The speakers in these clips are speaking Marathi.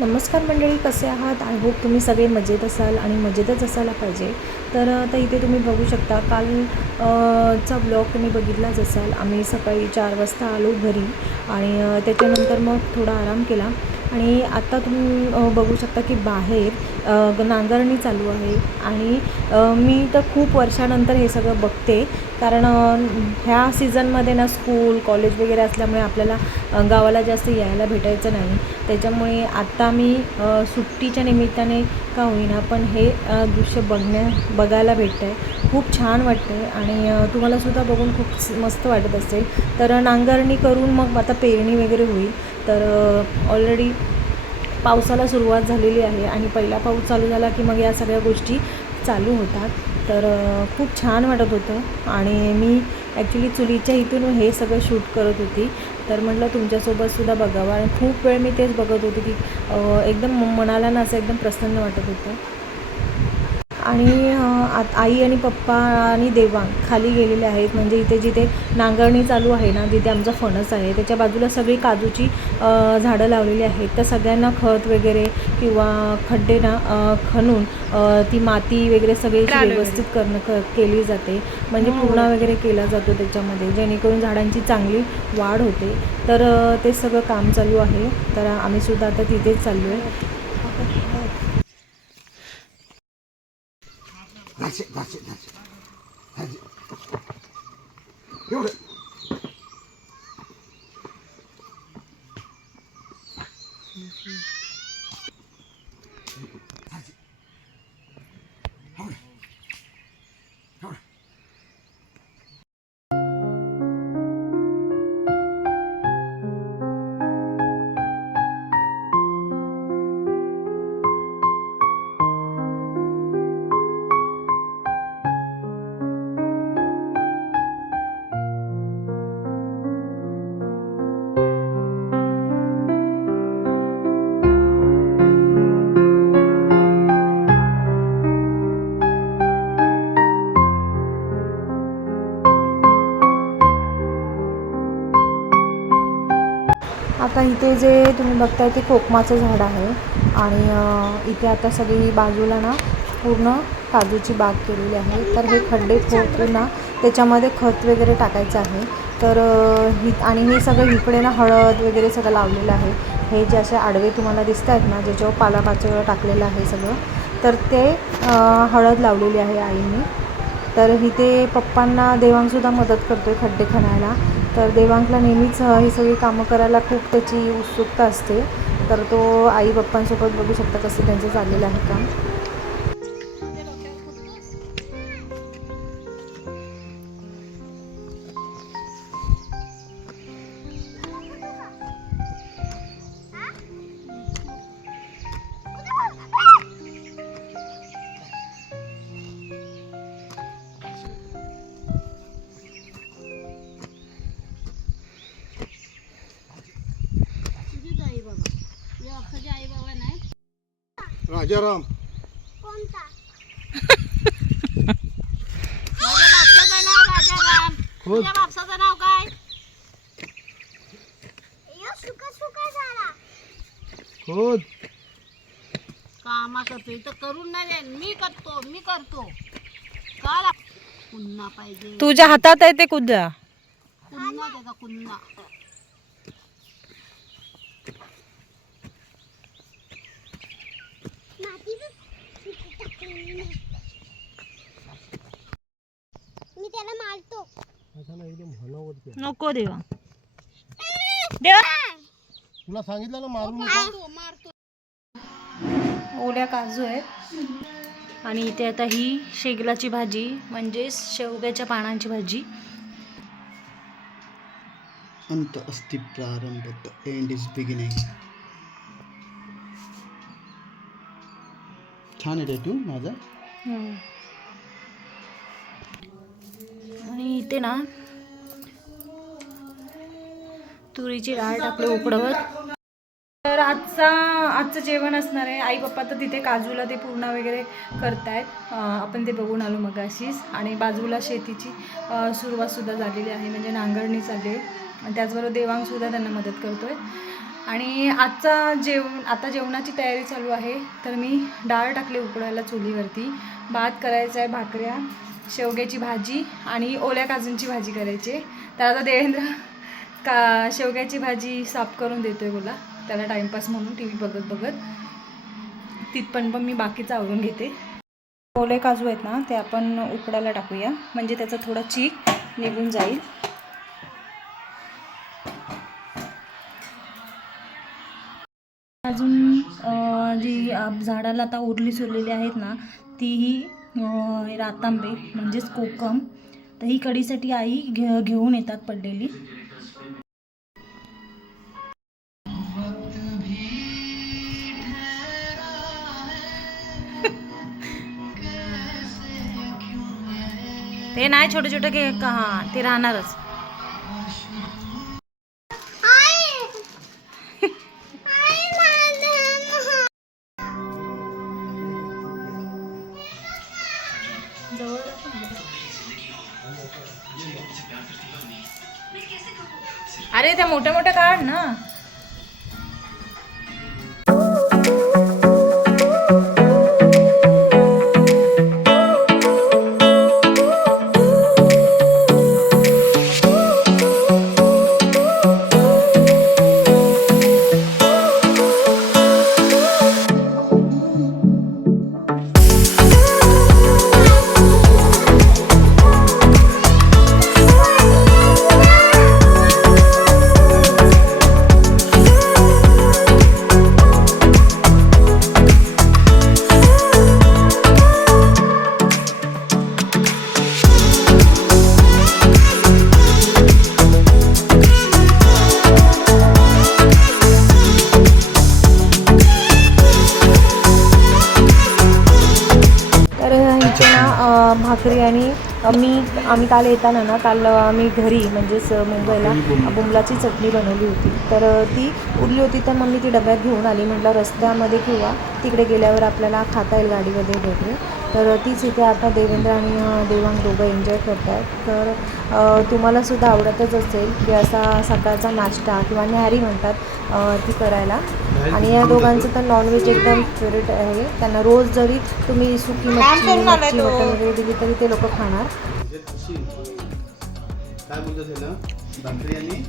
नमस्कार मंडळी, कसे आहात? आय होप तुम्ही सगळे मजेत असाल आणि मजेतच असायला पाहिजे. तर आता इथे तुम्ही बघू शकता, काल चा ब्लॉग तुम्ही बघितलाच असाल. आम्ही सकाळी 4 वाजता आलो घरी आणि त्याच्यानंतर मग थोडा आराम केला आणि आता तुम्ही बघू शकता की बाहेर नांगरणी चालू आहे. आणि मी तर खूप वर्षानंतर हे सगळं बघते, कारण ह्या सीझनमध्ये ना स्कूल कॉलेज वगैरे असल्यामुळे आपल्याला गावाला जास्त यायला भेटायचं नाही. त्याच्यामुळे आता मी सुट्टीच्या निमित्ताने का होईना पण हे दृश्य बघायला भेटतं आहे. खूप छान वाटतं आहे आणि तुम्हालासुद्धा बघून खूप मस्त वाटत असेल. तर नांगरणी करून मग आता पेरणी वगैरे होईल. तर ऑलरेडी पावसाला सुरुवात झालेली आहे आणि पहिला पाऊस चालू झाला की मग या सगळ्या गोष्टी चालू होतात. तर खूप छान वाटत होतं आणि मी ॲक्च्युली चुलीच्या इथून हे सगळं शूट करत होती. तर म्हटलं तुमच्यासोबतसुद्धा बघावं आणि खूप वेळ मी तेच बघत होते की एकदम मनाला ना असं एकदम प्रसन्न वाटत होतं. आणि आई आणि पप्पा आणि देवांग खाली गेलेले आहेत, म्हणजे इथे जिथे नांगरणी चालू आहे ना तिथे आमचा फणस आहे. त्याच्या बाजूला सगळी काजूची झाडं लावलेली आहेत. तर सगळ्यांना खत वगैरे किंवा खड्डे ना खणून ती माती वगैरे सगळी व्यवस्थित केली जाते, म्हणजे पूर्ण वगैरे केला जातो त्याच्यामध्ये, जेणेकरून झाडांची चांगली वाढ होते. तर ते सगळं काम चालू आहे. तर आम्हीसुद्धा आता तिथेच चाललो आहे. आता इथे जे तुम्ही बघताय ते कोकमाचं झाड आहे आणि इथे आता सगळी बाजूला ना पूर्ण काजूची बाग केलेली आहे. तर हे खड्डे खोदून ना त्याच्यामध्ये खत वगैरे टाकायचं आहे. तर आणि हे सगळं इकडे ना हळद वगैरे सगळं लावलेलं आहे. हे जे असे आडवे तुम्हाला दिसत आहेत ना, ज्याच्यावर पालापाचोळं टाकलेलं आहे सगळं, तर ते हळद लावलेली आहे आईने. तर इथे पप्पांना देवांगसुद्धा मदत करतो आहे खड्डे खणायला. तर देवांगला नेहमीच ही सगळी कामं करायला खूप त्याची उत्सुकता असते. तर तो आई पप्पांसोबत बघू शकता कसं त्यांचं चाललेलं आहे काम. राजाराम कोणता? माझ्या बापसाचं नाव राजाराम. तुझ्या बापसाचं नाव काय? सुका सुका झाला. खोद कामा करतोय तर करून नाही दे. मी करतो काला कुन्ना पाहिजे. तुझ्या हातात आहे ते कुद्या. कुन्ना त्याचा कुन्ना. मी त्याला मारतो. नको देवा देवा, तुला सांगितलं ना मारू मारतो. ओल्या काजू आहेत आणि इथे आता ही शेगलाची भाजी, म्हणजेच शेवग्याच्या पानांची भाजी. अंत अस्ति प्रारंभ, द एंड इज बिगिनिंग. छान आहे टॅटू माझा. आणि इथे ना तुरीची डाळ टाकले उकडवत. तर आजचं जेवण असणार आहे. आई पप्पा तर तिथे काजूला ते पूर्ण वगैरे करतायत. आपण ते बघून आलो मगाशीच. आणि बाजूला शेतीची सुरुवातसुद्धा झालेली आहे, म्हणजे नांगरणी चालली आहे. आणि त्याचबरोबर देवांगसुद्धा त्यांना मदत करतो आहे. आणि आता जेवणाची तयारी चालू आहे. तर मी डाळ टाकली उकडायला चुलीवरती. भात करायचा आहे, भाकऱ्या, शेवग्याची भाजी आणि ओल्या काजूंची भाजी करायची आहे. तर आता देवेंद्र शेवग्याची भाजी साफ करून देतोय बोला त्याला टाईमपास म्हणून टी व्ही बघत बघत. तिथपण मी बाकीचं आवरून घेते. ओले काजू आहेत ना ते आपण उकडायला टाकूया म्हणजे त्याचा थोडा चीक निघून जाईल. अजून जी झाडाला आता उरली सुरलेली आहेत ना तीही रातांबे म्हणजेच कोकम. तर ही कढीसाठी आई घेऊन येतात पडलेली. ते नाही छोटे छोटे घे का, हां ते राहणारच. अरे त्या मोठ्या मोठ्या काढ ना. भाकरी आणि आम्ही काल येताना ना आम्ही घरी म्हणजेच मुंबईला बोंबलाची चटणी बनवली होती. तर ती उरली होती तर मम्मी ती डब्यात घेऊन आली. म्हटलं रस्त्यामध्ये किंवा तिकडे गेल्यावर आपल्याला खाता येईल गाडीमध्ये वगैरे. तर तीच इथे आता देवेंद्र आणि देवांग दोघं एन्जॉय करत आहेत. तर तुम्हालासुद्धा आवडतच असेल की असा सकाळचा नाश्ता किंवा न्याहारी म्हणतात ती करायला. आणि या दोघांचं तर नॉनव्हेज एकदम फेवरेट आहे. त्यांना रोज जरी तुम्ही सुकी मच्छी मटण वगैरे दिली तरी ते लोक खाणार. काय बोलतो ना भाकरी आणि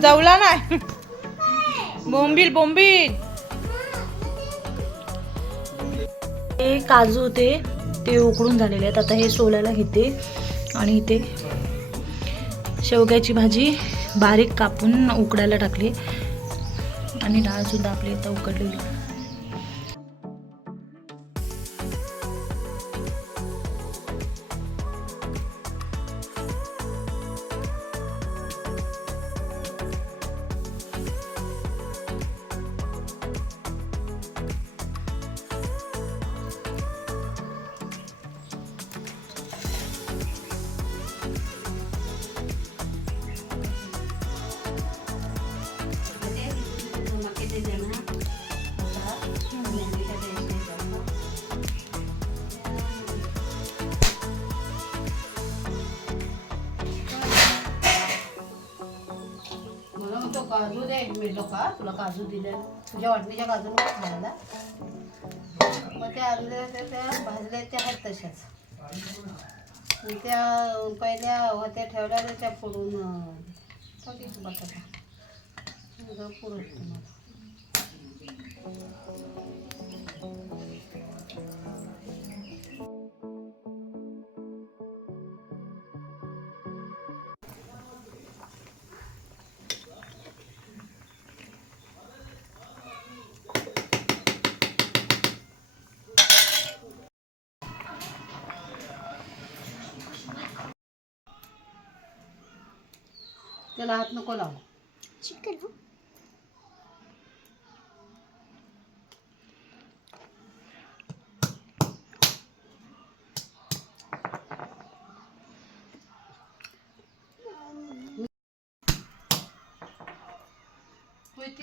जवला नाही बोंबील हे काजू होते ते उकडून झालेले आहेत. आता हे सोलायला घेते. आणि इथे शेवग्याची भाजी बारीक कापून उकडायला टाकली. आणि डाळ सुद्धा आपली आता उकडलेली. काजू दे मी का तुला काजू दिले तुझ्या वाटणीच्या काजू नको खायला. मग ते आणले त्या भाजले त्या आहेत तशाच. त्या पहिल्या होत्या ठेवल्या त्या फोडून बटाटा पुरत तुम्हाला. त्याला हात नको लावू. चिकन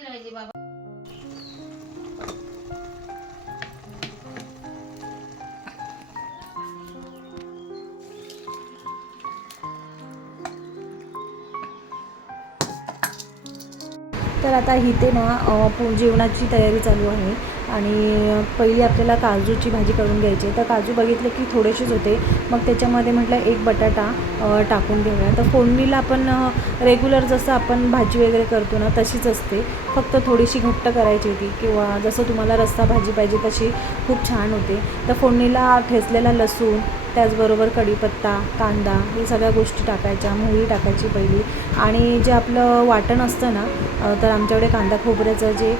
राहिली बाबा. तर आता इथे ना जेवणाची तयारी चालू आहे आणि पहिली आपल्याला काजूची भाजी करून घ्यायची आहे. तर काजू बघितले की थोडेसेच होते, मग त्याच्यामध्ये म्हटलं एक बटाटा टाकून घेऊया. तर फोडणीला आपण रेग्युलर जसं आपण भाजी वगैरे करतो ना तशीच असते, फक्त थोडीशी घट्ट करायची होती किंवा जसं तुम्हाला रस्सा भाजी पाहिजे तशी खूप छान होते. तर फोडणीला ठेचलेला लसूण, त्याचबरोबर कढीपत्ता, कांदा हे सगळ्या गोष्टी टाकायच्या, मोहरी टाकायची पहिली आणि जे आपलं वाटण असतं ना, तर आमच्याकडे कांदा खोबऱ्याचं जे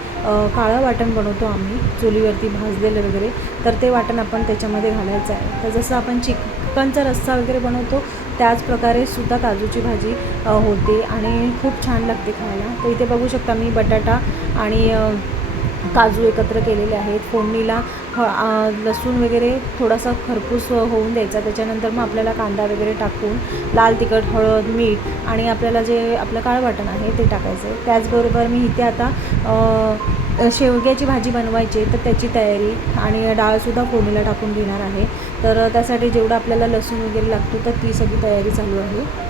काळं वाटण बनवतो आम्ही चुलीवरती भाजलेलं वगैरे, तर ते वाटण आपण त्याच्यामध्ये घालायचं आहे. तर जसं आपण चिकनचा रस्सा वगैरे बनवतो त्याच प्रकारे सुद्धा काजूची भाजी होते आणि खूप छान लागते खायला. तर इथे बघू शकता मी बटाटा आणि काजू एकत्र केलेले आहेत. फोडणीला लसूण वगैरे थोडासा खरपूस होऊन द्यायचा, त्याच्यानंतर मग आपल्याला कांदा वगैरे टाकून लाल तिखट, हळद, मीठ आणि आपल्याला जे आपलं काळं वाटण आहे ते टाकायचं आहे. त्याचबरोबर मी इथे आता शेवग्याची भाजी बनवायची तर त्याची तयारी आणि डाळसुद्धा फोडणीला टाकून घेणार आहे. तर त्यासाठी जेवढं आपल्याला लसूण वगैरे लागतो तर ती सगळी तयारी चालू आहे.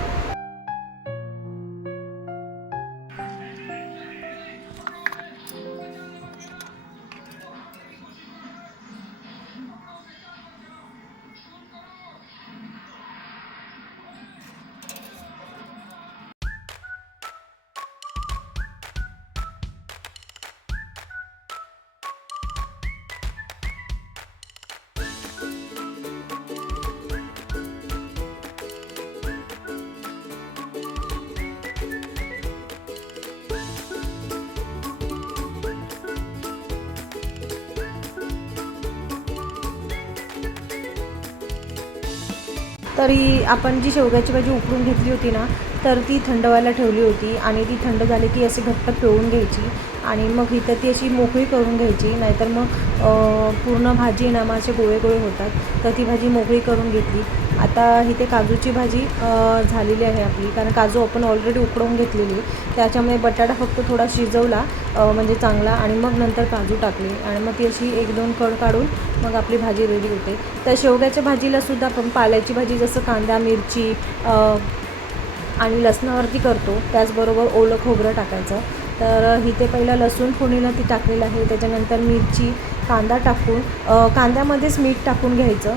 तरी आपण जी शेवग्याची भाजी उकडून घेतली होती ना, तर ती थंड व्हायला ठेवली होती आणि ती थंड झाली की अशी घट्ट पिळून घ्यायची आणि मग इथं ती अशी मोकळी करून घ्यायची, नाहीतर मग पूर्ण भाजी ना मग असे गोळे गोळे होतात. तर ती भाजी मोकळी करून घेतली. आता इथे काजूची भाजी झालेली आहे आपली, कारण काजू आपण ऑलरेडी उकडवून घेतलेली, त्याच्यामुळे बटाटा फक्त थोडा शिजवला म्हणजे चांगला आणि मग नंतर काजू टाकले आणि मग ती अशी 1-2 कड काढून मग आपली भाजी रेडी होते. तर शेवग्याच्या भाजीलासुद्धा आपण पाल्याची भाजी जसं कांदा, मिरची आणि लसणावरती करतो त्याचबरोबर ओलं खोबरं टाकायचं. तर इथे पहिलं लसूण फोडणीला ती टाकलेलं आहे, त्याच्यानंतर मिरची, कांदा टाकून कांद्यामध्येच मीठ टाकून घ्यायचं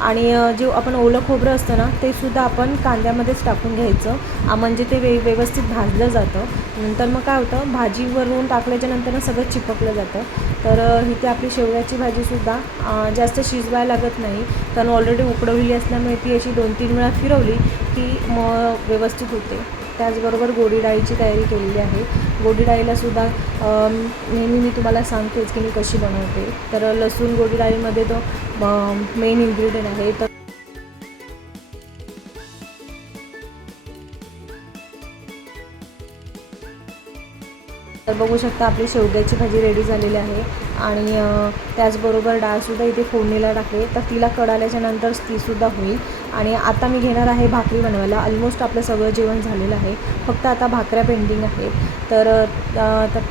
आणि जे आपण ओलं खोबरं असतं ना ते सुद्धा आपण कांद्यामध्येच टाकून घ्यायचं, म्हणजे ते व्यवस्थित भाजलं जातं. नंतर मग काय होतं, भाजीवरून टाकल्याच्या नंतर सगळं चिपकलं जातं. तर इथे आपली शेवग्याची भाजीसुद्धा जास्त शिजवायला लागत नाही, कारण ऑलरेडी उकडवलेली असल्यामुळे ती अशी 2-3 वेळा फिरवली की मग व्यवस्थित होते. त्याचबरोबर गोडी डाळीची तयारी केलेली आहे. गोडी डाळीलासुद्धा नेहमी मी तुम्हाला सांगतेच की मी कशी बनवते. तर लसूण गोडी डाळीमध्ये तो मेन इन्ग्रेडियंट आहे. तर बघू शकता आपली शेवग्याची भाजी रेडी झालेली आहे आणि त्याचबरोबर डाळसुद्धा इथे फोडणीला टाकले, तर तिला कढाल्याच्या नंतर तीसुद्धा होईल. आणि आता मी घेणार आहे भाकरी बनवायला. ऑलमोस्ट आपलं सगळं जेवण झालेलं आहे, फक्त आता भाकऱ्या पेंडिंग आहेत. तर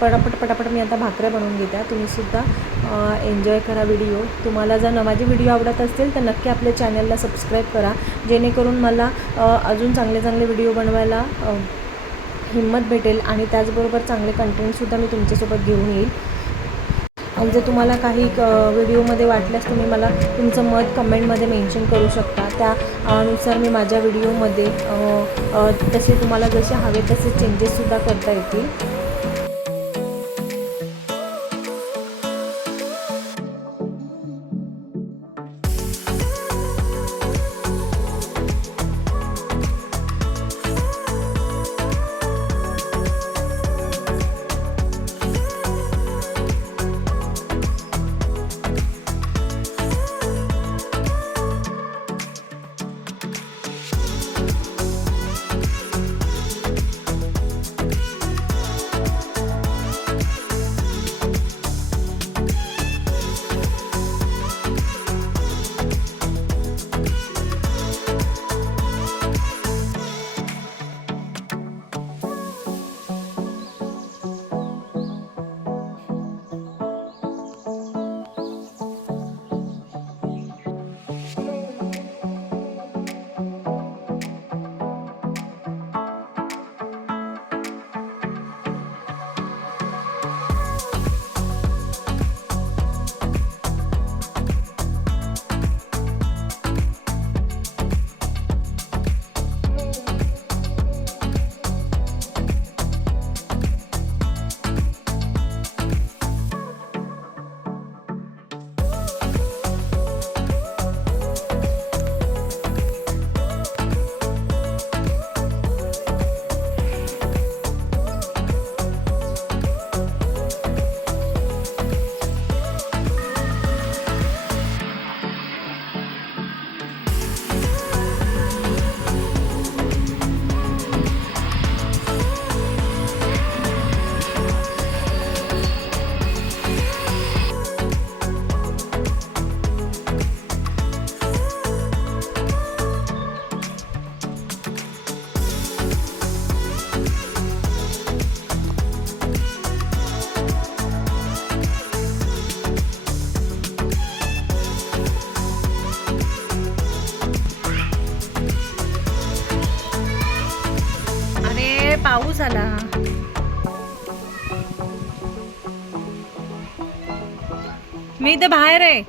पटापट मी आता भाकऱ्या बनवून घेते. तुम्हीसुद्धा एन्जॉय करा व्हिडिओ. तुम्हाला जर माझे व्हिडिओ आवडत असतील तर नक्की आपल्या चॅनलला सबस्क्राईब करा, जेणेकरून मला अजून चांगले चांगले व्हिडिओ बनवायला हिंमत भेटेल आणि त्याचबरोबर चांगले कंटेंटसुद्धा मी तुमच्यासोबत घेऊन येईल. आणि जर तुम्हाला काही व्हिडिओमध्ये वाटल्यास तुम्ही मला तुमचं मत कमेंटमध्ये मेन्शन करू शकता. त्यानुसार मी माझ्या व्हिडिओमध्ये तसे तुम्हाला जसे हवे तसे चेंजेससुद्धा करता येतील. पाऊस आला. मी इथे बाहेर आहे.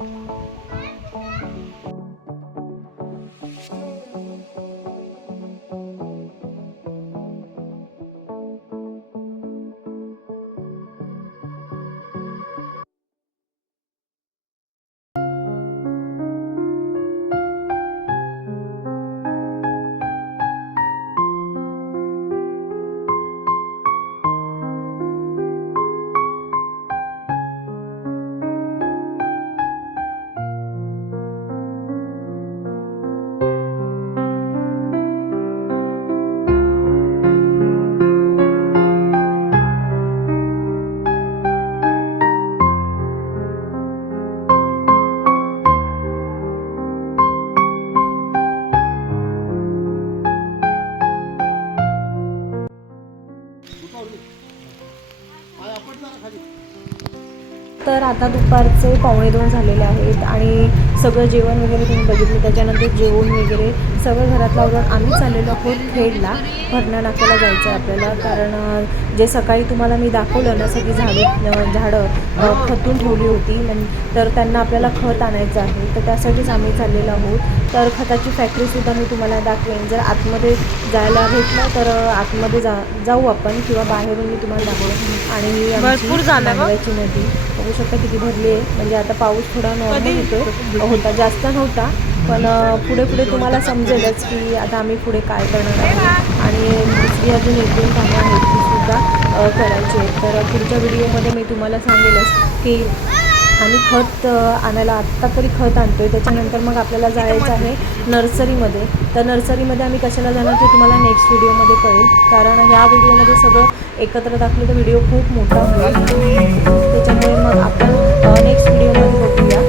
तर आता दुपारचे 1:45 झालेले आहेत आणि सगळं जेवण वगैरे तुम्ही बघितलं. त्याच्यानंतर जेवण वगैरे सगळं घरातलं आवरून आम्ही चाललेलो आहोत खेडला. भरणा नाक्याला जायचं आहे आपल्याला, कारण जे सकाळी तुम्हाला मी दाखवलं ना सगळी झाडं खतून ठेवली होती, तर त्यांना आपल्याला खत आणायचं आहे. तर त्यासाठीच आम्ही चाललेलो आहोत. तर खताची फॅक्टरीसुद्धा मी तुम्हाला दाखवेन. जर आतमध्ये जायला भेटलं तर आतमध्ये जाऊ आपण, किंवा बाहेरून मी तुम्हाला दाखवेन. आणि भरपूर जाण्याची नदी बघू शकता किती भरली आहे. म्हणजे आता पाऊस थोडा नॉर्मल होता, जास्त नव्हता, पण पुढे पुढे तुम्हाला समजेलच की आता आम्ही पुढे काय करणार आहोत. आणि दुसरी अजून 1-2 कामं आहेत तीसुद्धा करायची आहेत. तर पुढच्या व्हिडिओमध्ये मी तुम्हाला सांगेलच की आम्ही खत आणायला आत्ता तरी खत आणतो आहे. त्याच्यानंतर मग आपल्याला जायचं आहे नर्सरीमध्ये. तर नर्सरीमध्ये आम्ही कशाला जाणार ते तुम्हाला नेक्स्ट व्हिडिओमध्ये कळेल, कारण ह्या व्हिडिओमध्ये सगळं एकत्र दाखवलं तर व्हिडिओ खूप मोठा होईल. त्याच्यामुळे मग आपण नेक्स्ट व्हिडिओमध्ये बघूया.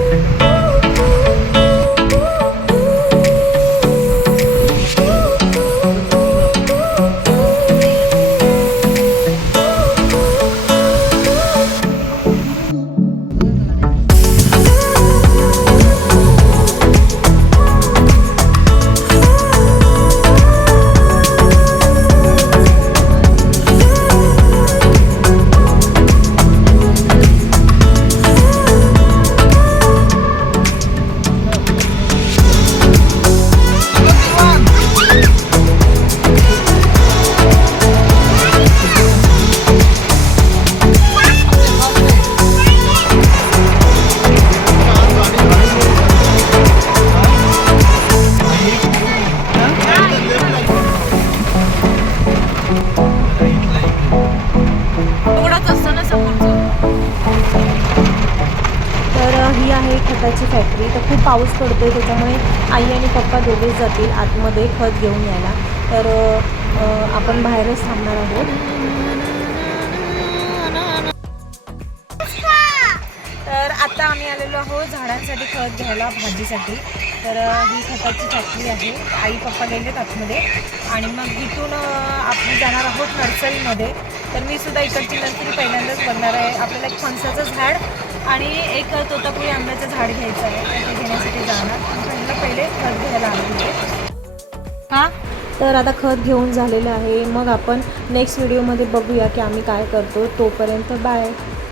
ही आहे खताची फॅक्टरी. तर खूप पाऊस पडतो आहे, त्याच्यामुळे आई आणि पप्पा दोघेच जातील आतमध्ये खत घेऊन यायला. तर आपण बाहेरच थांबणार आहोत. तर आता आम्ही आलेलो आहोत झाडांसाठी खत घ्यायला, भाजीसाठी. तर ही खताची फॅक्टरी आहे. आई पप्पा गेलेत आतमध्ये आणि मग इथून आपण जाणार आहोत नर्सरीमध्ये. तर मी सुद्धा इकडची नर्सरी पहिल्यांदाच बघणार आहे. आपल्याला एक फणसाचं झाड आणि एक तोतापुरी आंब्याचं झाड घ्यायचं आहे. ते घेण्यासाठी जाणार. पहिले खत घ्यायला आले हां. तर आता खत घेऊन झालेलं आहे. मग आपण नेक्स्ट व्हिडिओमध्ये बघूया की आम्ही काय करतो. तोपर्यंत बाय.